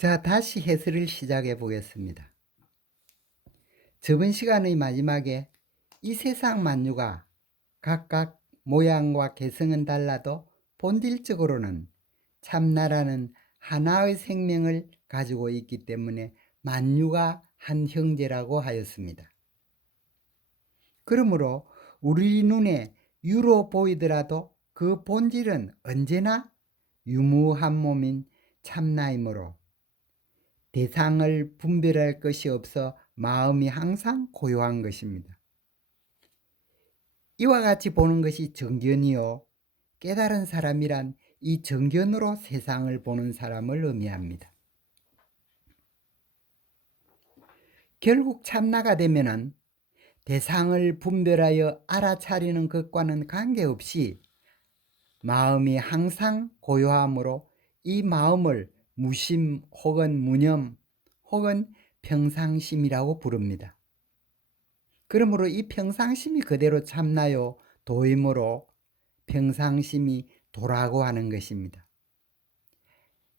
자, 다시 해설을 시작해 보겠습니다. 저번 시간의 마지막에 이 세상 만유가 각각 모양과 개성은 달라도 본질적으로는 참나라는 하나의 생명을 가지고 있기 때문에 만유가 한 형제라고 하였습니다. 그러므로 우리 눈에 유로 보이더라도 그 본질은 언제나 유무한 몸인 참나이므로 대상을 분별할 것이 없어 마음이 항상 고요한 것입니다. 이와 같이 보는 것이 정견이요, 깨달은 사람이란 이 정견으로 세상을 보는 사람을 의미합니다. 결국 참나가 되면은 대상을 분별하여 알아차리는 것과는 관계없이 마음이 항상 고요함으로 이 마음을 무심 혹은 무념 혹은 평상심이라고 부릅니다. 그러므로 이 평상심이 그대로 참나요 도이므로 평상심이 도라고 하는 것입니다.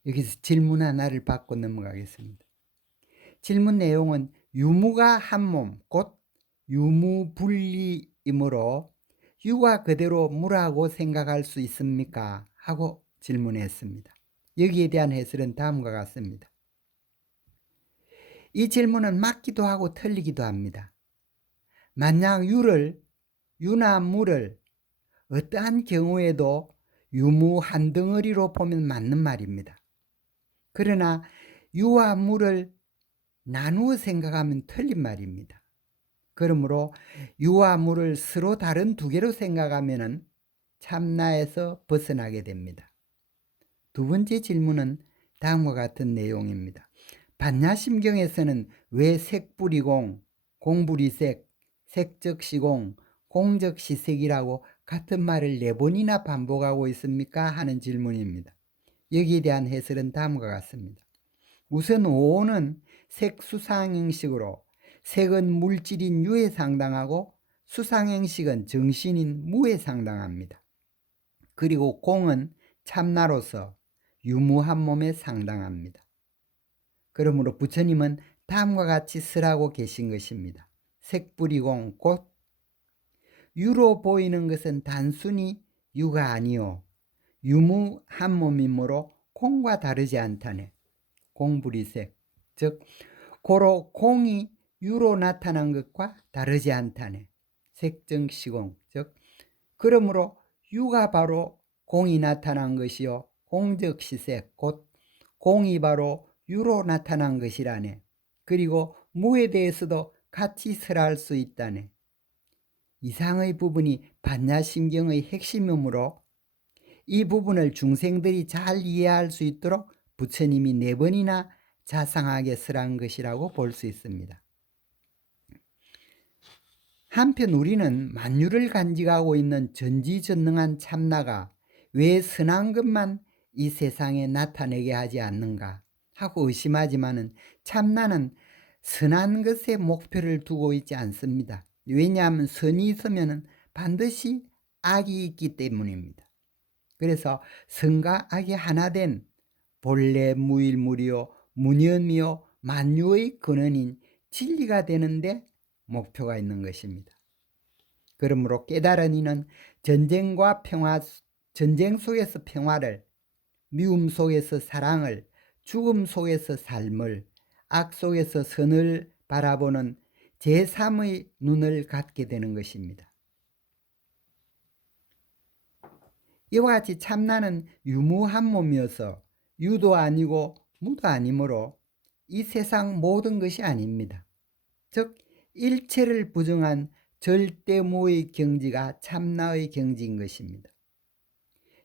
여기서 질문 하나를 받고 넘어가겠습니다. 질문 내용은 유무가 한 몸, 곧 유무분리이므로 유가 그대로 무라고 생각할 수 있습니까? 하고 질문했습니다. 여기에 대한 해설은 다음과 같습니다. 이 질문은 맞기도 하고 틀리기도 합니다. 만약 유나 무를 어떠한 경우에도 유무 한 덩어리로 보면 맞는 말입니다. 그러나 유와 무를 나누어 생각하면 틀린 말입니다. 그러므로 유와 무를 서로 다른 두 개로 생각하면 참나에서 벗어나게 됩니다. 두 번째 질문은 다음과 같은 내용입니다. 반야심경에서는 왜 색불이공, 공불이색, 색적시공, 공적시색이라고 같은 말을 4번이나 반복하고 있습니까? 하는 질문입니다. 여기에 대한 해설은 다음과 같습니다. 우선 오는 색수상형식으로 색은 물질인 유에 상당하고 수상형식은 정신인 무에 상당합니다. 그리고 공은 참나로서 유무한 몸에 상당합니다. 그러므로 부처님은 다음과 같이 설하고 계신 것입니다. 색불이공 곧 유로 보이는 것은 단순히 유가 아니요 유무한 몸이므로 공과 다르지 않다네. 공불이색, 즉 고로 공이 유로 나타난 것과 다르지 않다네. 색정시공, 즉 그러므로 유가 바로 공이 나타난 것이요 공적시색, 곧 공이 바로 유로 나타난 것이라네. 그리고 무에 대해서도 같이 설할 수 있다네. 이상의 부분이 반야심경의 핵심이므로 이 부분을 중생들이 잘 이해할 수 있도록 부처님이 4번이나 자상하게 설한 것이라고 볼 수 있습니다. 한편 우리는 만유를 간직하고 있는 전지전능한 참나가 왜 선한 것만 이 세상에 나타내게 하지 않는가 하고 의심하지만은 참나는 선한 것에 목표를 두고 있지 않습니다. 왜냐하면 선이 있으면 반드시 악이 있기 때문입니다. 그래서 선과 악이 하나 된 본래 무일무리요 무념이요 만유의 근원인 진리가 되는데 목표가 있는 것입니다. 그러므로 깨달은 이는 전쟁 속에서 평화를, 미움 속에서 사랑을, 죽음 속에서 삶을, 악 속에서 선을 바라보는 제3의 눈을 갖게 되는 것입니다. 이와 같이 참나는 유무한 몸이어서 유도 아니고 무도 아니므로 이 세상 모든 것이 아닙니다. 즉 일체를 부정한 절대무의 경지가 참나의 경지인 것입니다.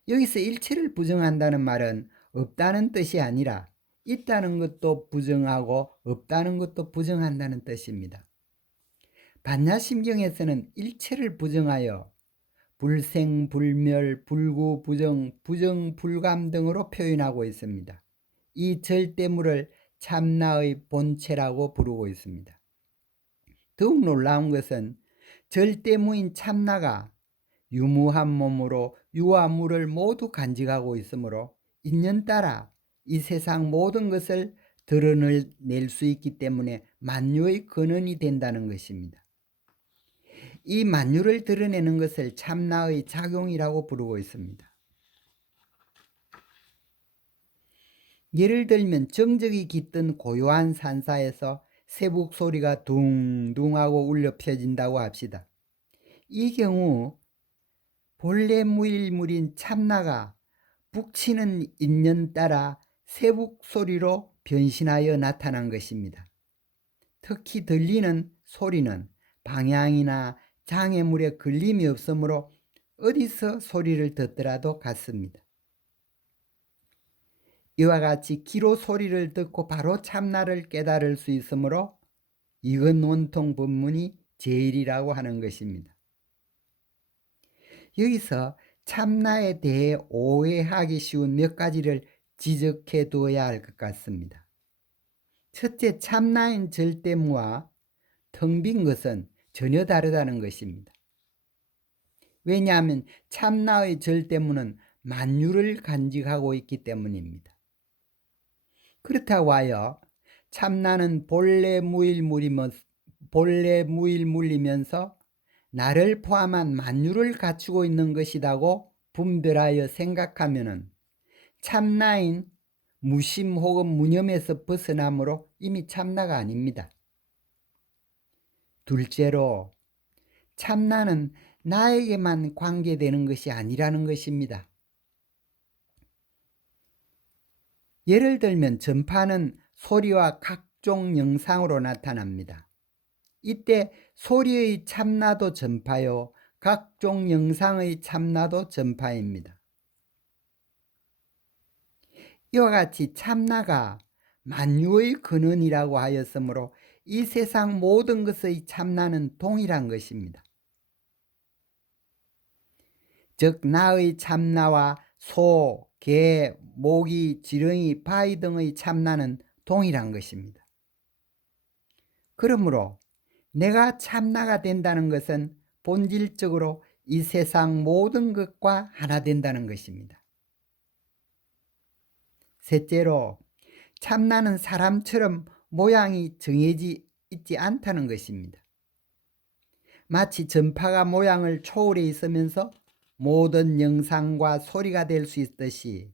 여기서 일체를 부정한다는 말은 없다는 뜻이 아니라 있다는 것도 부정하고 없다는 것도 부정한다는 뜻입니다. 반야심경에서는 일체를 부정하여 불생, 불멸, 불구, 부정, 부정, 불감 등으로 표현하고 있습니다. 이 절대물을 참나의 본체라고 부르고 있습니다. 더욱 놀라운 것은 절대무인 참나가 유무한 몸으로 유와 무를 모두 간직하고 있으므로 인연 따라 이 세상 모든 것을 드러낼 수 있기 때문에 만유의 근원이 된다는 것입니다. 이 만유를 드러내는 것을 참나의 작용이라고 부르고 있습니다. 예를 들면 정적이 깃든 고요한 산사에서 새북 소리가 둥둥하고 울려 펴진다고 합시다. 이 경우 본래 무일물인 참나가 북치는 인연 따라 새북 소리로 변신하여 나타난 것입니다. 특히 들리는 소리는 방향이나 장애물에 걸림이 없으므로 어디서 소리를 듣더라도 같습니다. 이와 같이 귀로 소리를 듣고 바로 참나를 깨달을 수 있으므로 이건 원통 법문이 제일이라고 하는 것입니다. 여기서 참나에 대해 오해하기 쉬운 몇 가지를 지적해 두어야 할 것 같습니다. 첫째, 참나인 절대무와 텅 빈 것은 전혀 다르다는 것입니다. 왜냐하면 참나의 절대무는 만유를 간직하고 있기 때문입니다. 그렇다고 하여 참나는 본래 무일물이면서 나를 포함한 만유를 갖추고 있는 것이라고 분별하여 생각하면 참나인 무심 혹은 무념에서 벗어나므로 이미 참나가 아닙니다. 둘째로 참나는 나에게만 관계되는 것이 아니라는 것입니다. 예를 들면 전파는 소리와 각종 영상으로 나타납니다. 이때 소리의 참나도 전파요, 각종 영상의 참나도 전파입니다. 이와 같이 참나가 만유의 근원이라고 하였으므로 이 세상 모든 것의 참나는 동일한 것입니다. 즉 나의 참나와 소, 개, 모기, 지렁이, 바위 등의 참나는 동일한 것입니다. 그러므로 내가 참나가 된다는 것은 본질적으로 이 세상 모든 것과 하나 된다는 것입니다. 셋째로 참나는 사람처럼 모양이 정해져 있지 않다는 것입니다. 마치 전파가 모양을 초월해 있으면서 모든 영상과 소리가 될 수 있듯이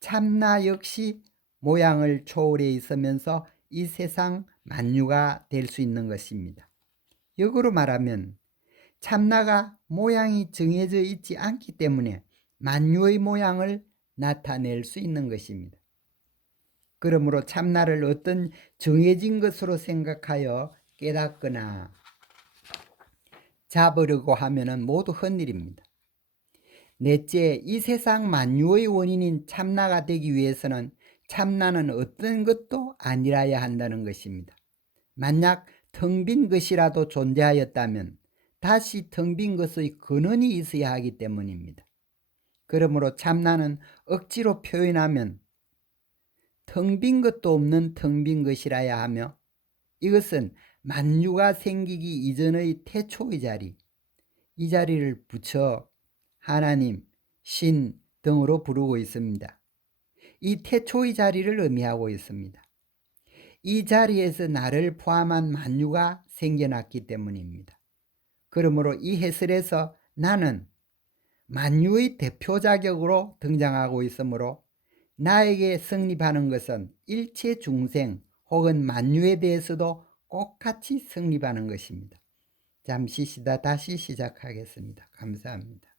참나 역시 모양을 초월해 있으면서 이 세상 만유가 될 수 있는 것입니다. 역으로 말하면 참나가 모양이 정해져 있지 않기 때문에 만유의 모양을 나타낼 수 있는 것입니다. 그러므로 참나를 어떤 정해진 것으로 생각하여 깨닫거나 잡으려고 하면 모두 헛일입니다. 넷째, 이 세상 만유의 원인인 참나가 되기 위해서는 참나는 어떤 것도 아니라야 한다는 것입니다. 만약 텅 빈 것이라도 존재하였다면 다시 텅 빈 것의 근원이 있어야 하기 때문입니다. 그러므로 참나는 억지로 표현하면 텅 빈 것도 없는 텅 빈 것이라야 하며 이것은 만유가 생기기 이전의 태초의 자리, 이 자리를 부처, 하나님, 신 등으로 부르고 있습니다. 이 태초의 자리를 의미하고 있습니다. 이 자리에서 나를 포함한 만유가 생겨났기 때문입니다. 그러므로 이 해설에서 나는 만유의 대표 자격으로 등장하고 있으므로 나에게 성립하는 것은 일체 중생 혹은 만유에 대해서도 똑같이 성립하는 것입니다. 잠시 쉬다 다시 시작하겠습니다. 감사합니다.